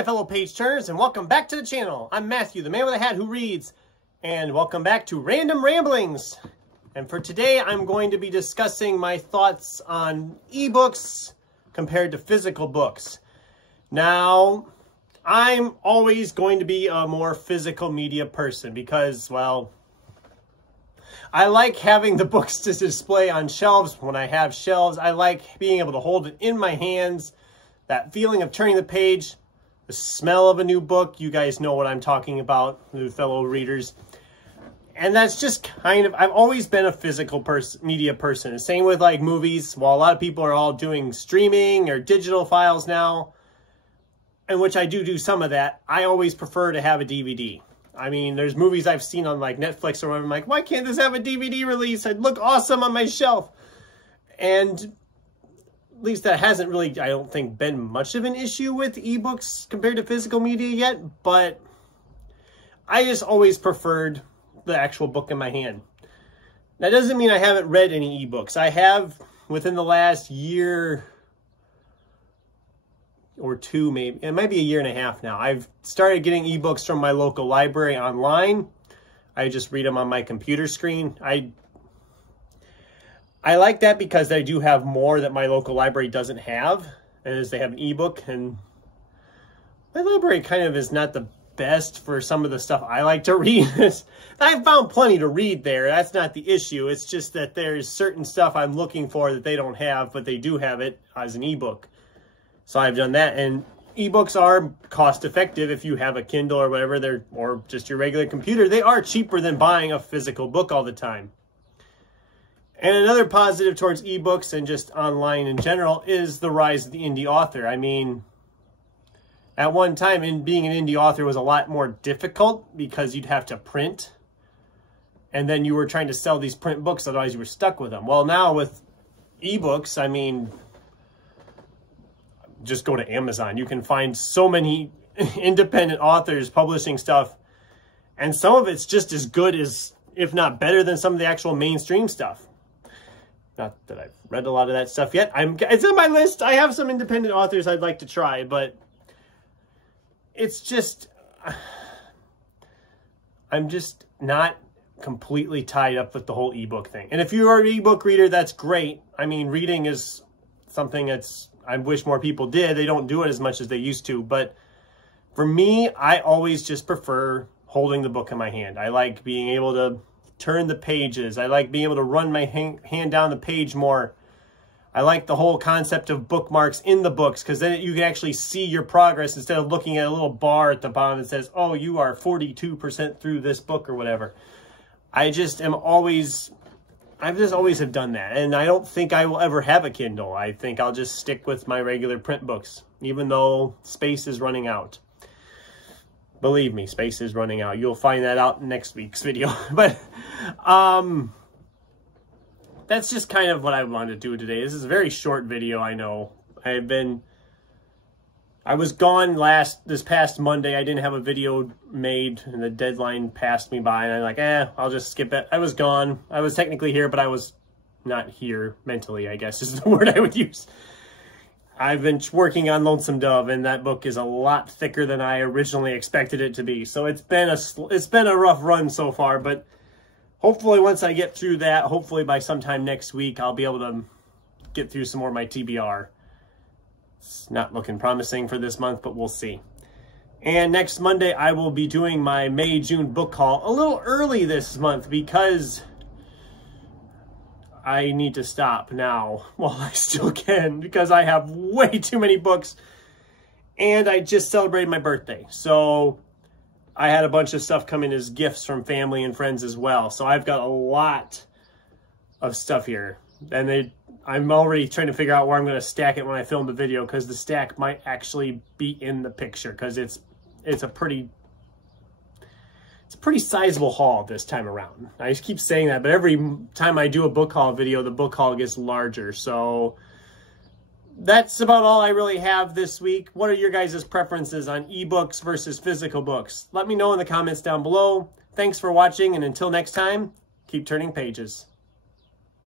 my fellow page turners, and welcome back to the channel. I'm Matthew, the man with a hat who reads, and welcome back to Random Ramblings. And for today, I'm going to be discussing my thoughts on ebooks compared to physical books. Now, I'm always going to be a more physical media person because, well, I like having the books to display on shelves. When I have shelves, I like being able to hold it in my hands. That feeling of turning the page, the smell of a new book, you guys know what I'm talking about, new fellow readers. And that's just kind of, I've always been a physical media person. The same with like movies. While a lot of people are all doing streaming or digital files now, in which I do some of that, I always prefer to have a DVD. I mean, there's movies I've seen on like Netflix or whatever. I'm like, why can't this have a DVD release? It'd look awesome on my shelf. And at least that hasn't really, I don't think, been much of an issue with ebooks compared to physical media yet, but I just always preferred the actual book in my hand. That doesn't mean I haven't read any ebooks. I have, within the last year or two, maybe, it might be a year and a half now, I've started getting ebooks from my local library online. I just read them on my computer screen. I like that because I do have more that my local library doesn't have, and as they have an ebook, and my library kind of is not the best for some of the stuff I like to read. I've found plenty to read there. That's not the issue. It's just that there's certain stuff I'm looking for that they don't have, but they do have it as an ebook. So I've done that, and ebooks are cost effective if you have a Kindle or whatever, or just your regular computer. They are cheaper than buying a physical book all the time. And another positive towards ebooks and just online in general is the rise of the indie author. I mean, at one time, being an indie author was a lot more difficult because you'd have to print. And then you were trying to sell these print books, otherwise you were stuck with them. Well, now with ebooks, I mean, just go to Amazon. You can find so many independent authors publishing stuff. And some of it's just as good as, if not better than, some of the actual mainstream stuff. Not that I've read a lot of that stuff yet. It's on my list. I have some independent authors I'd like to try, but it's just, I'm just not completely tied up with the whole ebook thing. And if you're an ebook reader, that's great. I mean, reading is something I wish more people did. They don't do it as much as they used to. But for me, I always just prefer holding the book in my hand. I like being able to turn the pages. I like being able to run my hand down the page more. I like the whole concept of bookmarks in the books, because then you can actually see your progress instead of looking at a little bar at the bottom that says, oh, you are 42% through this book or whatever. I just always have done that. And I don't think I will ever have a Kindle. I think I'll just stick with my regular print books, even though space is running out. Believe me, space is running out. You'll find that out in next week's video. But that's just kind of what I wanted to do today. This is a very short video, I know. I was gone this past Monday. I didn't have a video made, and the deadline passed me by, and I'm like, I'll just skip it. I was gone. I was technically here, but I was not here mentally, I guess is the word I would use. I've been working on Lonesome Dove, and that book is a lot thicker than I originally expected it to be. So it's been a rough run so far, but hopefully once I get through that, hopefully by sometime next week, I'll be able to get through some more of my TBR. It's not looking promising for this month, but we'll see. And next Monday, I will be doing my May-June book haul a little early this month because I need to stop now while I still can, because I have way too many books, and I just celebrated my birthday. So I had a bunch of stuff come in as gifts from family and friends as well. So I've got a lot of stuff here, and I'm already trying to figure out where I'm going to stack it when I film the video, because the stack might actually be in the picture, because it's a pretty sizable haul this time around. I just keep saying that, but every time I do a book haul video, the book haul gets larger. So that's about all I really have this week. What are your guys' preferences on ebooks versus physical books? Let me know in the comments down below. Thanks for watching, and until next time, keep turning pages.